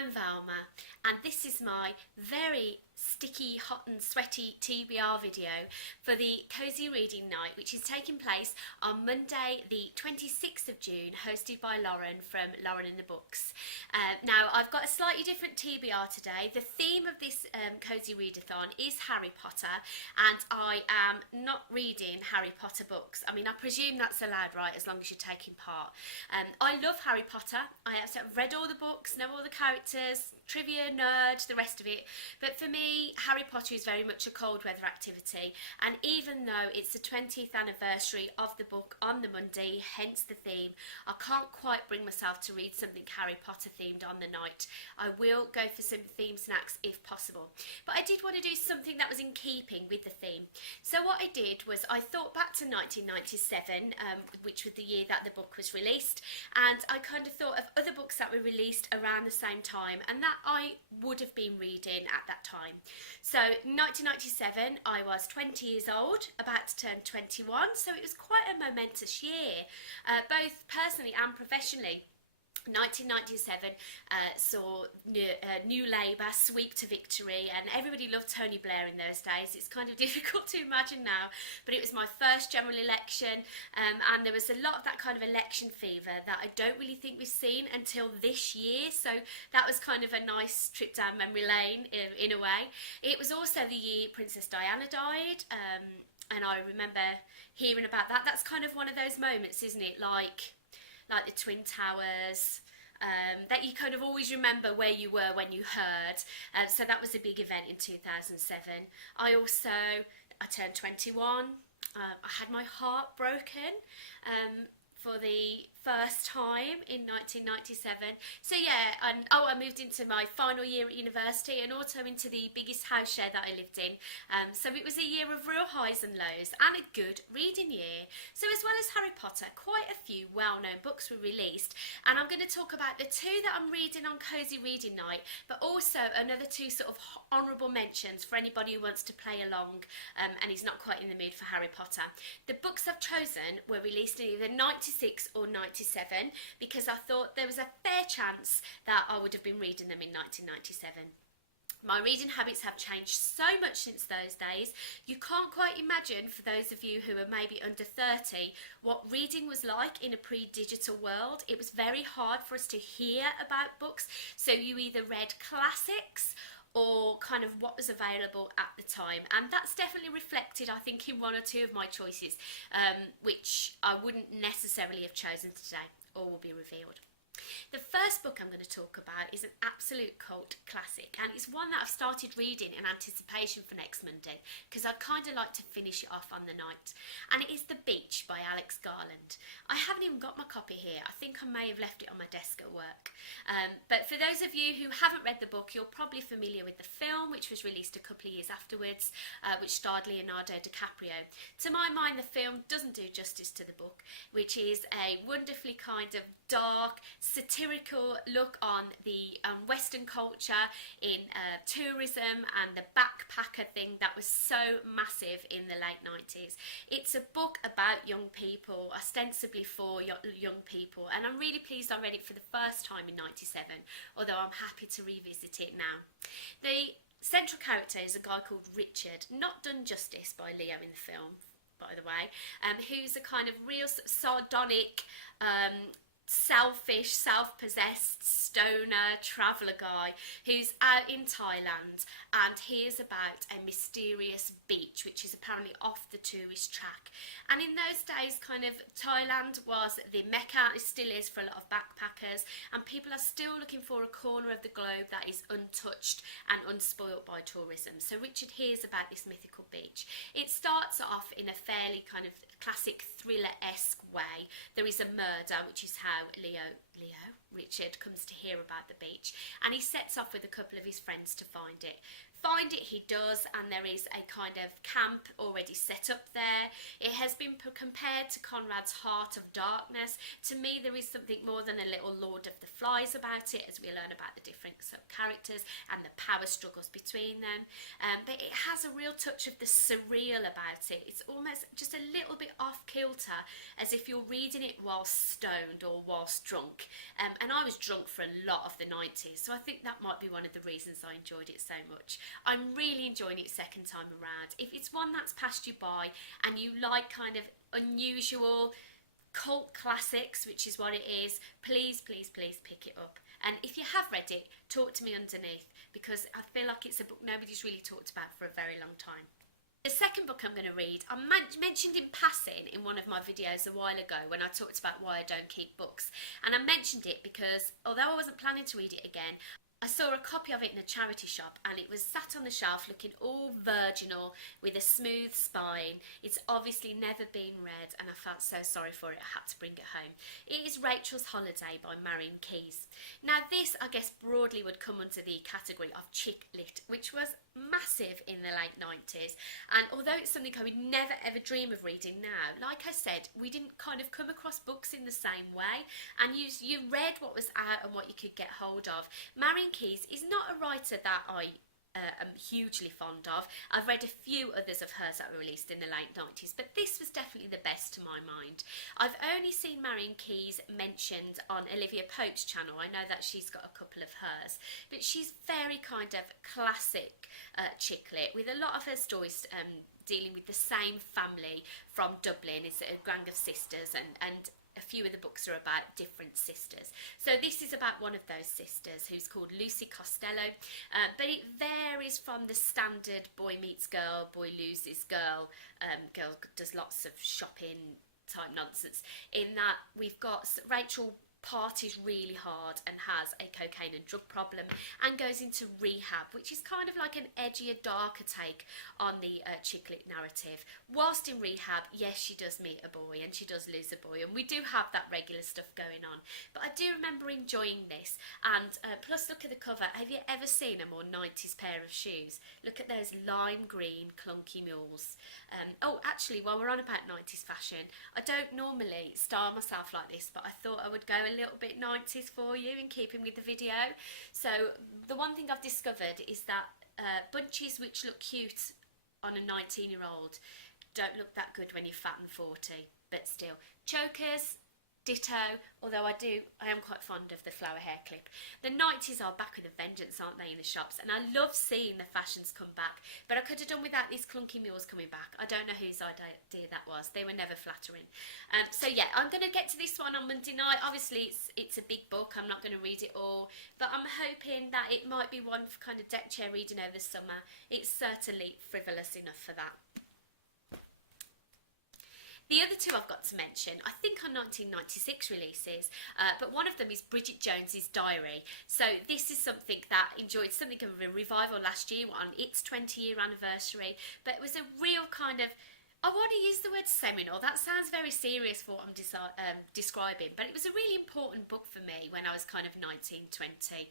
I'm Velma, and this is my very sticky, hot and sweaty TBR video for the Cozy Reading Night, which is taking place on Monday the 26th of June, hosted by Lauren from Lauren and the Books. Now, I've got a slightly different TBR today. The theme of this Cozy Readathon is Harry Potter, and I am not reading Harry Potter books. I mean, I presume that's allowed, right, as long as you're taking part. I love Harry Potter. I have read all the books, know all the characters, trivia, nerd, the rest of it. But for me, Harry Potter is very much a cold weather activity. And even though it's the 20th anniversary of the book on the Monday, hence the theme, I can't quite bring myself to read something Harry Potter themed on the night. I will go for some theme snacks if possible. But I did want to do something that was in keeping with the theme. So what I did was I thought back to 1997, which was the year that the book was released, and I kind of thought of other books that were released around the same time and that I would have been reading at that time. So 1997, I was 20 years old, about to turn 21, so it was quite a momentous year, both personally and professionally. 1997 saw New Labour sweep to victory, and everybody loved Tony Blair in those days. It's kind of difficult to imagine now, but it was my first general election, and there was a lot of that kind of election fever that I don't really think we've seen until this year, so that was kind of a nice trip down memory lane in a way. It was also the year Princess Diana died, and I remember hearing about that. That's kind of one of those moments, isn't it, like the Twin Towers, that you kind of always remember where you were when you heard. So that was a big event in 2007. I turned 21. I had my heart broken for the first time in 1997. So yeah, and I moved into my final year at university and also into the biggest house share that I lived in. So it was a year of real highs and lows and a good reading year. So as well as Harry Potter, quite a few well-known books were released, and I'm going to talk about the two that I'm reading on Cozy Reading Night, but also another two sort of honourable mentions for anybody who wants to play along and is not quite in the mood for Harry Potter. The books I've chosen were released in either 96 or 97 because I thought there was a fair chance that I would have been reading them in 1997. My reading habits have changed so much since those days. You can't quite imagine, for those of you who are maybe under 30, what reading was like in a pre-digital world. It was very hard for us to hear about books, so you either read classics or kind of what was available at the time, and that's definitely reflected, I think, in one or two of my choices, which I wouldn't necessarily have chosen today, or will be revealed. The first book I'm going to talk about is an absolute cult classic, and it's one that I've started reading in anticipation for next Monday because I'd kind of like to finish it off on the night, and it is The Beach by Alex Garland. I haven't even got my copy here. I think I may have left it on my desk at work, but for those of you who haven't read the book, you're probably familiar with the film, which was released a couple of years afterwards, which starred Leonardo DiCaprio. To my mind, the film doesn't do justice to the book, which is a wonderfully kind of dark, satirical look on the Western culture in tourism and the backpacker thing that was so massive in the late 90s. It's a book about young people, ostensibly for young people, and I'm really pleased I read it for the first time in 97, although I'm happy to revisit it now. The central character is a guy called Richard, not done justice by Leo in the film, by the way, who's a kind of real sardonic, selfish, self-possessed stoner traveller guy who's out in Thailand and hears about a mysterious beach which is apparently off the tourist track. And in those days, kind of, Thailand was the mecca, it still is for a lot of backpackers, and people are still looking for a corner of the globe that is untouched and unspoilt by tourism. So Richard hears about this mythical beach. It starts off in a fairly kind of classic thriller-esque way. There is a murder, which is how Richard comes to hear about the beach, and he sets off with a couple of his friends to find it. Find it he does, and there is a kind of camp already set up there. It has been compared to Conrad's Heart of Darkness. To me, there is something more than a little Lord of the Flies about it, as we learn about the different characters and the power struggles between them. But it has a real touch of the surreal about it. It's almost just a little bit off kilter, as if you're reading it whilst stoned or whilst drunk. and I was drunk for a lot of the 90s, so I think that might be one of the reasons I enjoyed it so much. I'm really enjoying it second time around. If it's one that's passed you by and you like kind of unusual cult classics, which is what it is, please pick it up. And if you have read it, talk to me underneath, because I feel like it's a book nobody's really talked about for a very long time. The second book I'm going to read, I mentioned in passing in one of my videos a while ago when I talked about why I don't keep books. And I mentioned it because although I wasn't planning to read it again, I saw a copy of it in a charity shop and it was sat on the shelf looking all virginal with a smooth spine. It's obviously never been read and I felt so sorry for it, I had to bring it home. It is Rachel's Holiday by Marian. Now this, I guess, broadly would come under the category of chick lit, which was massive in the late 90s, and although it's something I would never ever dream of reading now, like I said, we didn't kind of come across books in the same way, and you read what was out and what you could get hold of. Marian is not a writer that I am hugely fond of. I've read a few others of hers that were released in the late 90s, but this was definitely the best to my mind. I've only seen Marian mentioned on Olivia Pope's channel. I know that she's got a couple of hers, but she's very kind of classic chick lit, with a lot of her stories dealing with the same family from Dublin. It's a gang of sisters, and a few of the books are about different sisters. So this is about one of those sisters who's called Lucy Costello, but it varies from the standard boy meets girl, boy loses girl, girl does lots of shopping type nonsense, in that we've got Rachel parties really hard and has a cocaine and drug problem and goes into rehab, which is kind of like an edgier, darker take on the chick lit narrative. Whilst in rehab, yes, she does meet a boy and she does lose a boy, and we do have that regular stuff going on, but I do remember enjoying this. And plus, look at the cover. Have you ever seen a more 90s pair of shoes? Look at those lime green clunky mules. Oh, actually, while we're on about 90s fashion, I don't normally style myself like this, but I thought I would go a little bit 90s for you in keeping with the video. So the one thing I've discovered is that bunches which look cute on a 19-year-old don't look that good when you're fat and 40, but still. Chokers, ditto, although I am quite fond of the flower hair clip. The 90s are back with a vengeance, aren't they, in the shops, and I love seeing the fashions come back, but I could have done without these clunky mules coming back. I don't know whose idea that was. They were never flattering. So yeah, I'm going to get to this one on Monday night. Obviously it's a big book, I'm not going to read it all, but I'm hoping that it might be one for kind of deck chair reading over the summer. It's certainly frivolous enough for that. The other two I've got to mention, I think are 1996 releases, but one of them is Bridget Jones's Diary. So this is something that enjoyed something of a revival last year on its 20-year anniversary, but it was a real kind of, I want to use the word seminal. That sounds very serious for what I'm describing, but it was a really important book for me when I was kind of 19, 20.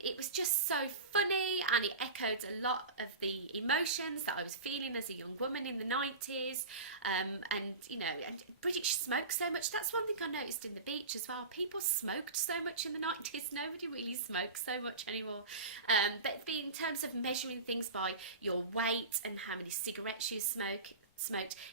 It was just so funny, and it echoed a lot of the emotions that I was feeling as a young woman in the 90s. And, you know, and Bridget smoked so much. That's one thing I noticed in the beach as well. People smoked so much in the 90s. Nobody really smokes so much anymore. But in terms of measuring things by your weight and how many cigarettes you smoked,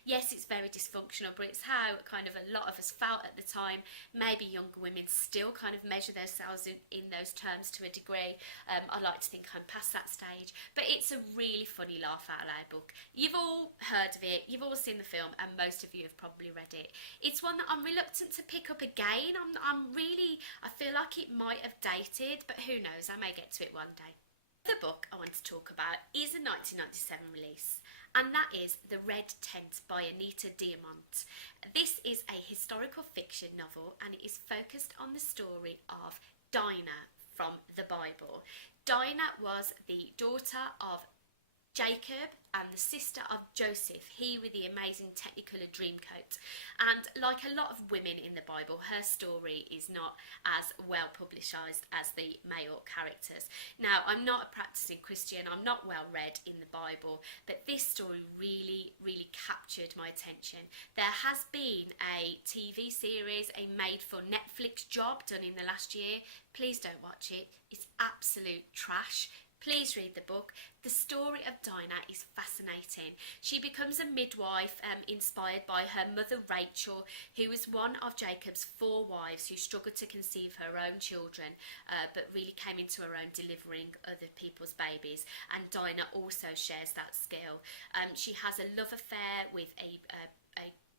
yes, it's very dysfunctional, but it's how kind of a lot of us felt at the time. Maybe younger women still kind of measure themselves in those terms to a degree. I like to think I'm past that stage, but it's a really funny laugh out loud book. You've all heard of it, you've all seen the film, and most of you have probably read it. It's one that I'm reluctant to pick up again. I feel like it might have dated, but who knows, I may get to it one day. The book I want to talk about is a 1997 release, and that is The Red Tent by Anita Diamant. This is a historical fiction novel, and it is focused on the story of Dinah from the Bible. Dinah was the daughter of Jacob and the sister of Joseph, he with the amazing Technicolor Dreamcoat. And like a lot of women in the Bible, her story is not as well publicised as the male characters. Now, I'm not a practicing Christian, I'm not well read in the Bible, but this story really, really captured my attention. There has been a TV series, a made-for-Netflix job done in the last year. Please don't watch it. It's absolute trash. Please read the book. The story of Dinah is fascinating. She becomes a midwife inspired by her mother Rachel, who was one of Jacob's 4 wives who struggled to conceive her own children, but really came into her own delivering other people's babies. And Dinah also shares that skill. She has a love affair with a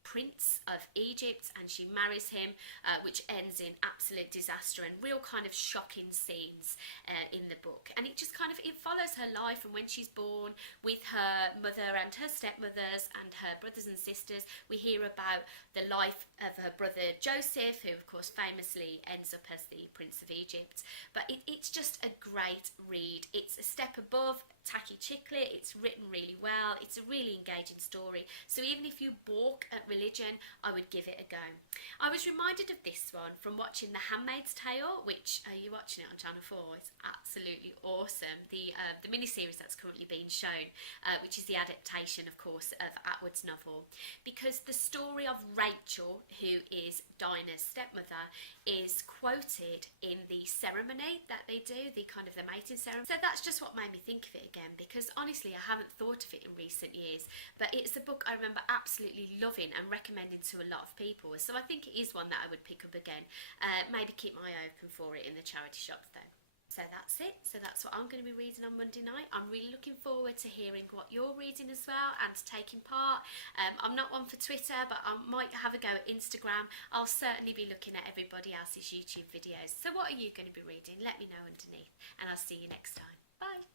prince of Egypt, and she marries him, which ends in absolute disaster and real kind of shocking scenes in the book. And it just kind of, it follows her life, and when she's born with her mother and her stepmothers and her brothers and sisters, we hear about the life of her brother Joseph, who of course famously ends up as the Prince of Egypt. But it's just a great read. It's a step above tacky chicklet. It's written really well. It's a really engaging story. So even if you balk at religion, I would give it a go. I was reminded of this one from watching The Handmaid's Tale, which, are you watching it on Channel 4? It's absolutely awesome. The miniseries that's currently being shown, which is the adaptation, of course, of Atwood's novel, because the story of Rachel, who is Dinah's stepmother, is quoted in the ceremony that they do, the kind of the mating ceremony. So that's just what made me think of it again, because honestly I haven't thought of it in recent years, but it's a book I remember absolutely loving and recommending to a lot of people. So I think it is one that I would pick up again. Maybe keep my eye open for it in the charity shops though. So that's it. So that's what I'm going to be reading on Monday night. I'm really looking forward to hearing what you're reading as well and taking part. I'm not one for Twitter, but I might have a go at Instagram. I'll certainly be looking at everybody else's YouTube videos. So what are you going to be reading? Let me know underneath, and I'll see you next time. Bye.